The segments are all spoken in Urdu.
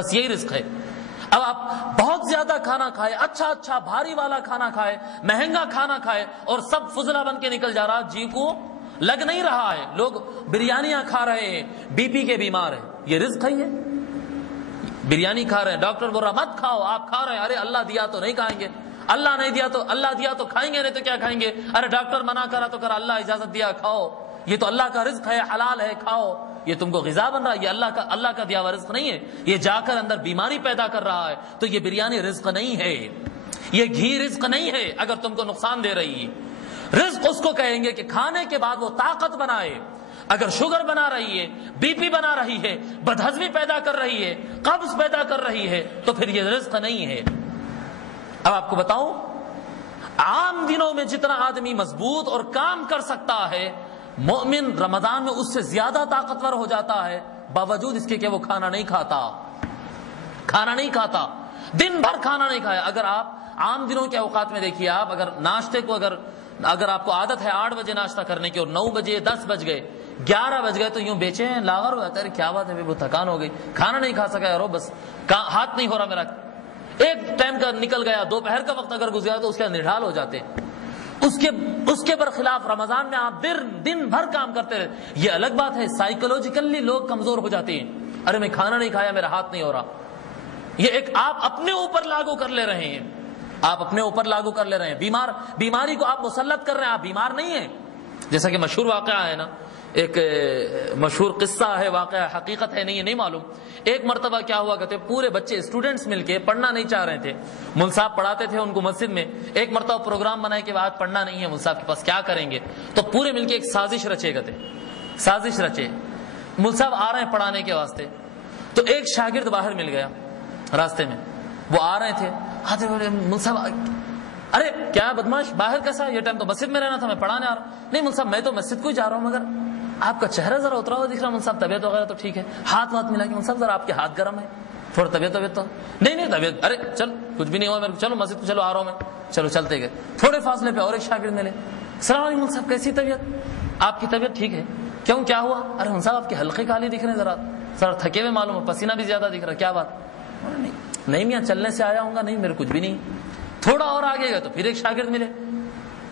بس یہی رزق ہے۔ اب آپ بہت زیادہ کھانا کھائے، اچھا بھاری والا کھانا کھائے، مہنگا کھانا کھائے اور سب فضلہ بن کے نکل جا رہا، جی کو لگ نہیں رہا ہے، لوگ بریانیاں کھا رہے ہیں، بی پی کے بیمار ہیں، یہ رزق ہے؟ یہ بریانی کھا رہے ہیں، ڈاکٹر بول رہا مت کھاؤ، آپ کھا رہے ہیں، ارے اللہ دیا تو نہیں کھائیں گے، اللہ نہیں دیا تو اللہ دیا تو کھائیں گے، نہیں تو کیا کھائیں گے، ارے ڈاکٹر منع کرا تو کرا، اللہ اجازت دیا کھاؤ، یہ تو اللہ کا رزق ہے، حلال ہے، کھاؤ، یہ تم کو غذا بن رہا ہے، یہ اللہ کا دیا ہوا رزق نہیں ہے، یہ جا کر اندر بیماری پیدا کر رہا ہے۔ تو یہ بریانی رزق نہیں ہے، یہ گھی رزق نہیں ہے اگر تم کو نقصان دے رہی ہے۔ رزق اس کو کہیں گے کہ کھانے کے بعد وہ طاقت بنائے۔ اگر شوگر بنا رہی ہے، بی پی بنا رہی ہے، بدہضمی پیدا کر رہی ہے، قبض پیدا کر رہی ہے، تو پھر یہ رزق نہیں ہے۔ اب آپ کو بتاؤں، عام دنوں میں جتنا آدمی مضبوط اور کام کر سکتا ہے، مومن رمضان میں اس سے زیادہ طاقتور ہو جاتا ہے، باوجود اس کے کہ وہ کھانا نہیں کھاتا، دن بھر کھانا نہیں کھایا۔ اگر آپ عام دنوں کے اوقات میں دیکھیے، آپ اگر ناشتے کو اگر آپ کو عادت ہے 8 بجے ناشتہ کرنے کی اور 9 بجے 10 بج گئے 11 بج گئے تو یوں بیچے ہیں، لاغر ہو جاتا ہے، کیا بات ہے، وہ تھکان ہو گئی، کھانا نہیں کھا سکا یارو، بس ہاتھ نہیں ہو رہا میرا، ایک ٹائم کا نکل گیا، دوپہر کا وقت اگر گزرا تو اس کے نڈھال ہو جاتے ہیں۔ اس کے برخلاف رمضان میں آپ دن بھر کام کرتے رہے، یہ الگ بات ہے، سائیکولوجیکلی لوگ کمزور ہو جاتے ہیں، ارے میں کھانا نہیں کھایا، میرا ہاتھ نہیں ہو رہا، یہ ایک آپ اپنے اوپر لاگو کر لے رہے ہیں، بیماری کو آپ مسلط کر رہے ہیں، آپ بیمار نہیں ہیں۔ جیسا کہ مشہور واقعہ ہے نا، ایک مشہور قصہ ہے، واقعہ حقیقت ہے نہیں ہے نہیں معلوم، ایک مرتبہ کیا ہوا کہتے پورے بچے اسٹوڈنٹس مل کے پڑھنا نہیں چاہ رہے تھے، مول صاحب پڑھاتے تھے ان کو مسجد میں، ایک مرتبہ پروگرام بنائے کہ آج پڑھنا نہیں ہے مول صاحب کے پاس، کیا کریں گے، تو پورے مل کے ایک سازش رچے، مول صاحب آ رہے ہیں پڑھانے کے واسطے، تو ایک شاگرد باہر مل گیا راستے میں، وہ آ رہے تھے، آتے بولے مول صاحب ارے کیا بدماش، باہر کیسا، یہ ٹائم تو مسجد میں رہنا تھا، میں پڑھانے آ رہا ہوں۔ نہیں مول صاحب میں تو مسجد کو ہی جا رہا ہوں، مگر آپ کا چہرہ ذرا اترا ہوا دکھ رہا، مول صاحب طبیعت وغیرہ تو ٹھیک ہے، ہاتھ ملا کے مول صاحب ذرا آپ کے ہاتھ گرم ہے، تھوڑا طبیعت تو نہیں طبیعت، ارے چل کچھ بھی نہیں ہوا میرے کو، چلو مسجد کو چلو آ رہا ہوں میں، چلو چلتے گئے، تھوڑے فاصلے پہ اور ایک شاگرد ملے، السلام علیکم مول صاحب کیسی طبیعت، آپ کی طبیعت ٹھیک ہے، کیوں کیا ہوا، ارے مول صاحب آپ کے حلقے کالے دکھ رہے ہیں، ذرا تھکے ہوئے معلوم ہے، پسینہ بھی زیادہ دکھ رہا ہے، کیا بات، نہیں میاں چلنے سے آیا ہوں گا، نہیں میرے کچھ بھی نہیں۔ تھوڑا اور آگے گئے تو پھر ایک شاگرد ملے،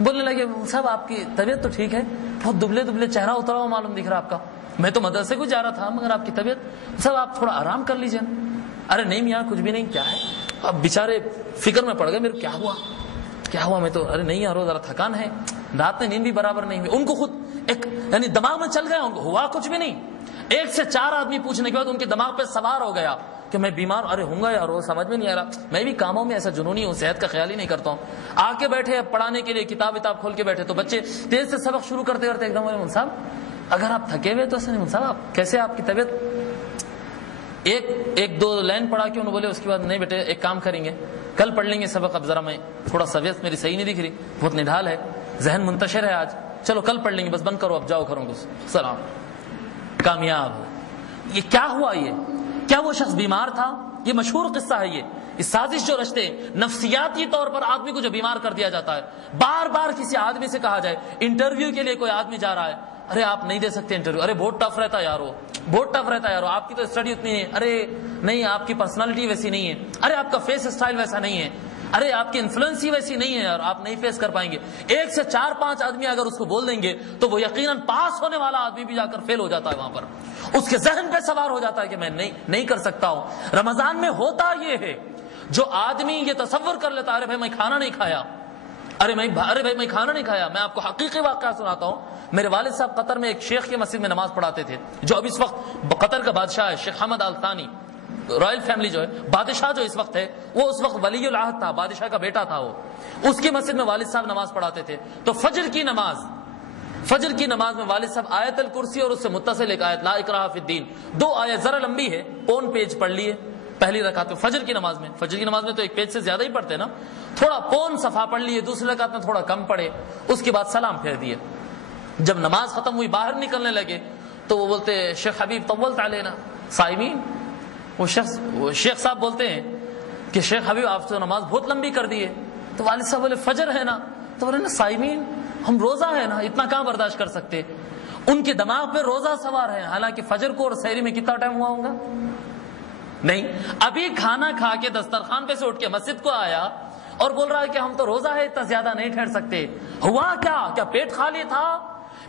بولنے لگے صاحب آپ کی طبیعت تو ٹھیک ہے، بہت دبلے چہرہ اترا ہوا معلوم دکھ رہا آپ کا، میں تو مدرسے کو جا رہا تھا، مگر آپ کی طبیعت صاحب آپ تھوڑا آرام کر لیجیے نا، ارے نہیں میاں کچھ بھی نہیں، کیا ہے، اب بیچارے فکر میں پڑ گئے، میرے کیا ہوا، میں تو ارے نہیں یارو ذرا تھکان ہے، رات میں نیند بھی برابر نہیں ہوئی، ان کو خود ایک یعنی دماغ میں چل گیا، ان کو ہوا کچھ بھی نہیں، 1 سے 4 آدمی پوچھنے کے بعد ان کے دماغ پہ سوار ہو گیا کہ میں بیمار، ارے ہوں گا یار، وہ سمجھ میں نہیں آ رہا، میں بھی کاموں میں ایسا جنونی ہوں، صحت کا خیال ہی نہیں کرتا ہوں، آ کے بیٹھے پڑھانے کے لیے کتاب کھول کے بیٹھے، تو بچے تیز سے سبق شروع کرتے ایک دم مول صاحب اگر آپ تھکے ہوئے تو ایسا نہیں، مول صاحب آپ کیسے، آپ کی طبیعت، ایک 2 لائن پڑھا کے انہوں بولے، اس کے بعد نہیں بیٹے ایک کام کریں گے، کل پڑھ لیں گے سبق، اب ذرا میں تھوڑا طبیعت میری صحیح نہیں دکھ رہی، بہت نڈھال ہے، ذہن منتشر ہے آج، چلو کل پڑھ لیں گے، بس بند کرو اب جاؤ گھروں کو، سلام، کامیاب۔ یہ کیا ہوا، یہ کیا وہ شخص بیمار تھا؟ یہ مشہور قصہ ہے، یہ سازش جو رچتے ہیں، نفسیاتی طور پر آدمی کو جو بیمار کر دیا جاتا ہے، بار بار کسی آدمی سے کہا جائے، انٹرویو کے لیے کوئی آدمی جا رہا ہے، ارے آپ نہیں دے سکتے انٹرویو، ارے بہت ٹف رہتا ہے یارو، آپ کی تو اسٹڈی اتنی ہے، ارے نہیں آپ کی پرسنالٹی ویسی نہیں ہے، ارے آپ کا فیس اسٹائل ویسا نہیں ہے، ارے آپ کی انفلوئنس ہی ویسی نہیں ہے اور آپ نہیں فیس کر پائیں گے۔ 1 سے 4-5 آدمی اگر اس کو بول دیں گے تو وہ یقیناً پاس ہونے والا آدمی بھی جا کر فیل ہو جاتا ہے، وہاں پر اس کے ذہن پہ سوار ہو جاتا ہے کہ میں نہیں کر سکتا ہوں۔ رمضان میں ہوتا یہ ہے، جو آدمی یہ تصور کر لیتا ہے ارے بھائی میں کھانا نہیں کھایا، ارے بھائی میں کھانا نہیں کھایا، میں آپ کو حقیقی واقعہ سناتا ہوں۔ میرے والد صاحب قطر میں ایک شیخ کے مسجد میں نماز پڑھاتے تھے، جو اب اس وقت قطر کا بادشاہ ہے، شیخ حمد آل ثانی، رائل فیملی جو ہے، بادشاہ جو اس وقت ہے، وہ اس وقت ولی العہد تھا، بادشاہ کا بیٹا تھا وہ، اس کی مسجد میں والد صاحب نماز پڑھاتے تھے۔ تو فجر کی نماز میں والد صاحب آیت الکرسی اور اس سے متصل ایک آیت لا اکراہ فی الدین، 2 آیت ذرا لمبی ہے، پون پیج پڑھ لیے پہلی رکعت میں، فجر کی نماز میں تو 1 پیج سے زیادہ ہی پڑھتے نا، تھوڑا پون صفحہ پڑھ لیے، دوسری رکعت میں تھوڑا کم پڑھے، اس کے بعد سلام پھیر دیے۔ جب نماز ختم ہوئی باہر نکلنے لگے تو وہ بولتے شیخ حبیب طولت علینا صائمین، وہ شیخ صاحب بولتے ہیں کہ شیخ حبیب آپ تو نماز بہت لمبی کر دی ہے۔ تو والد صاحب بولے فجر ہے نا، تو بولے نا صائمین، ہم روزہ ہے نا، اتنا کہاں برداشت کر سکتے۔ ان کے دماغ پہ روزہ سوار ہے، حالانکہ فجر کو اور سحری میں کتنا ٹائم ہوا ہوگا، نہیں، ابھی کھانا کھا کے دسترخوان پہ سے اٹھ کے مسجد کو آیا اور بول رہا ہے کہ ہم تو روزہ ہے، اتنا زیادہ نہیں ٹھہر سکتے. ہوا کیا پیٹ خالی تھا؟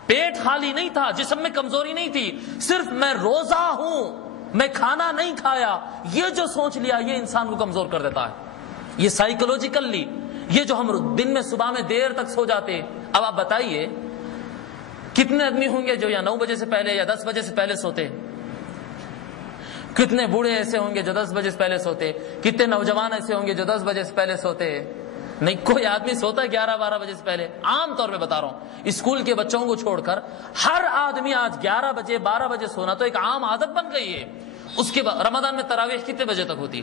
پیٹ خالی نہیں تھا، جسم میں کمزوری نہیں تھی، صرف میں روزہ ہوں، میں کھانا نہیں کھایا. یہ جو سوچ لیا یہ انسان کو کمزور کر دیتا ہے. یہ سائیکولوجیکلی، یہ جو ہم دن میں صبح میں دیر تک سو جاتے. اب آپ بتائیے کتنے آدمی ہوں گے جو یا 9 بجے سے پہلے یا 10 بجے سے پہلے سوتے؟ کتنے بوڑھے ایسے ہوں گے جو 10 بجے سے پہلے سوتے؟ کتنے نوجوان ایسے ہوں گے جو 10 بجے سے پہلے سوتے؟ نہیں، کوئی آدمی سوتا ہے 11-12 بجے سے پہلے. عام طور پہ بتا رہا ہوں، اسکول کے بچوں کو چھوڑ کر ہر آدمی آج 11 بجے 12 بجے سونا تو ایک عام عادت بن گئی ہے. اس کے بعد رمضان میں تراویح کتنے بجے تک ہوتی؟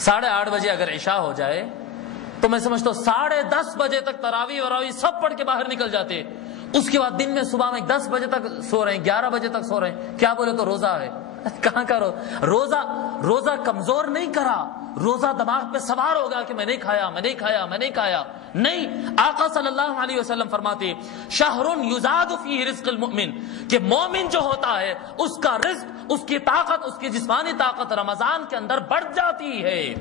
8:30 بجے اگر عشاء ہو جائے تو میں سمجھتا ہوں 10:30 بجے تک تراویح وراویح سب پڑھ کے باہر نکل جاتے. اس کے بعد دن میں صبح میں 10 بجے تک سو رہے ہیں، 11 بجے تک سو رہے ہیں. کیا بولے تو روزہ ہے. کہاں کا روزہ کمزور نہیں کرا، روزہ دماغ پہ سوار ہوگا کہ میں نہیں کھایا میں نہیں کھایا میں نہیں کھایا. نہیں، آقا صلی اللہ علیہ وسلم فرماتے شہر یزاد فیہ رزق المؤمن، کہ مومن جو ہوتا ہے اس کا رزق، اس کی طاقت، اس کی جسمانی طاقت رمضان کے اندر بڑھ جاتی ہے.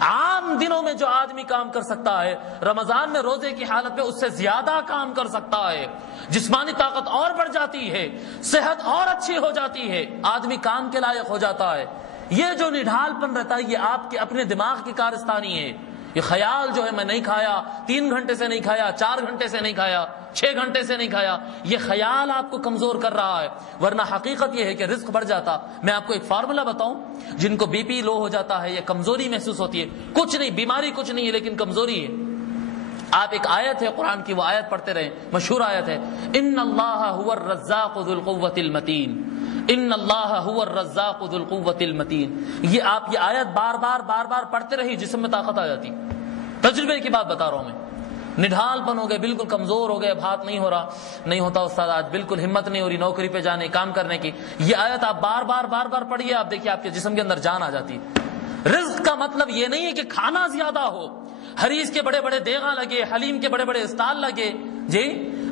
عام دنوں میں جو آدمی کام کر سکتا ہے رمضان میں روزے کی حالت میں اس سے زیادہ کام کر سکتا ہے. جسمانی طاقت اور بڑھ جاتی ہے، صحت اور اچھی ہو جاتی ہے، آدمی کام کے لائق ہو جاتا ہے. یہ جو نڈھال پن رہتا ہے یہ آپ کے اپنے دماغ کی کارستانی ہے. یہ خیال جو ہے میں نہیں کھایا، 3 گھنٹے سے نہیں کھایا، 4 گھنٹے سے نہیں کھایا، 6 گھنٹے سے نہیں کھایا، یہ خیال آپ کو کمزور کر رہا ہے. ورنہ حقیقت یہ ہے کہ رزق بڑھ جاتا. میں آپ کو ایک فارمولا بتاؤں، جن کو بی پی لو ہو جاتا ہے یا کمزوری محسوس ہوتی ہے، کچھ نہیں، بیماری کچھ نہیں ہے لیکن کمزوری ہے. آپ ایک آیت ہے قرآن کی، وہ آیت پڑھتے رہیں، مشہور آیت ہے، ان اللہ هو الرزاق ذو القوة المتین، ان اللہ هو الرزاق ذو القوة المتین. یہ آپ یہ آیت بار بار پڑھتے رہی، جسم میں طاقت آ جاتی. تجربے کی بات بتا رہا ہوں میں. نڈھال پن ہو گئے، بالکل کمزور ہو گئے، اب ہاتھ نہیں ہو رہا، نہیں ہوتا استاد آج، بالکل ہمت نہیں ہو رہی نوکری پہ جانے کام کرنے کی. یہ آیت آپ بار بار پڑھیے، آپ دیکھیے آپ کے جسم کے اندر جان آ جاتی. رزق کا مطلب یہ نہیں ہے کہ کھانا زیادہ ہو، حریص کے بڑے بڑے دیگاں لگے، حلیم کے بڑے بڑے اسٹال لگے، جی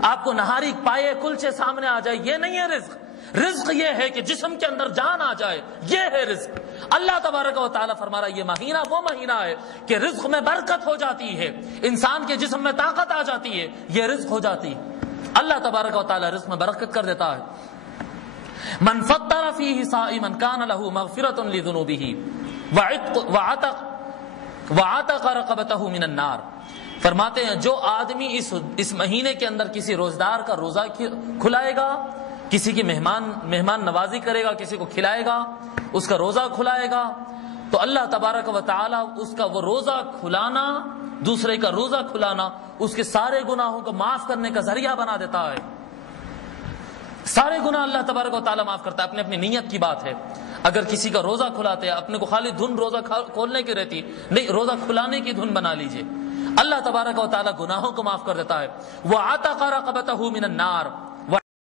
آپ کو نہاری پائے کلچے سامنے آ جائے، یہ نہیں ہے رزق. رزق یہ ہے کہ جسم کے اندر جان آ جائے، یہ ہے رزق. اللہ تبارک و تعالیٰ فرما رہا ہے یہ مہینہ وہ مہینہ ہے کہ رزق میں برکت ہو جاتی ہے، انسان کے جسم میں طاقت آ جاتی ہے، یہ رزق ہو جاتی ہے. اللہ تبارک و تعالیٰ رزق میں برکت کر دیتا ہے. من فطر فیہ صائما کان لہ مغفرۃ لذنوبہ وعتق رقبتہ من النار. فرماتے ہیں جو آدمی اس مہینے کے اندر کسی روزدار کا روزہ کھلائے گا، کسی کی مہمان نوازی کرے گا، کسی کو کھلائے گا، اس کا روزہ کھلائے گا، تو اللہ تبارک و تعالی اس کا وہ روزہ کھلانا، دوسرے کا روزہ کھلانا اس کے سارے گناہوں کو معاف کرنے کا ذریعہ بنا دیتا ہے. سارے گناہ اللہ تبارک و تعالی معاف کرتا ہے. اپنی نیت کی بات ہے. اگر کسی کا روزہ کھلاتے ہیں، اپنے کو خالی دھن روزہ کھولنے کی رہتی نہیں، روزہ کھلانے کی دھن بنا لیجئے، اللہ تبارک و تعالی گناہوں کو معاف کر دیتا ہے. وَعَتَقَ رَقَبَتَهُ مِنَ النَّارِ،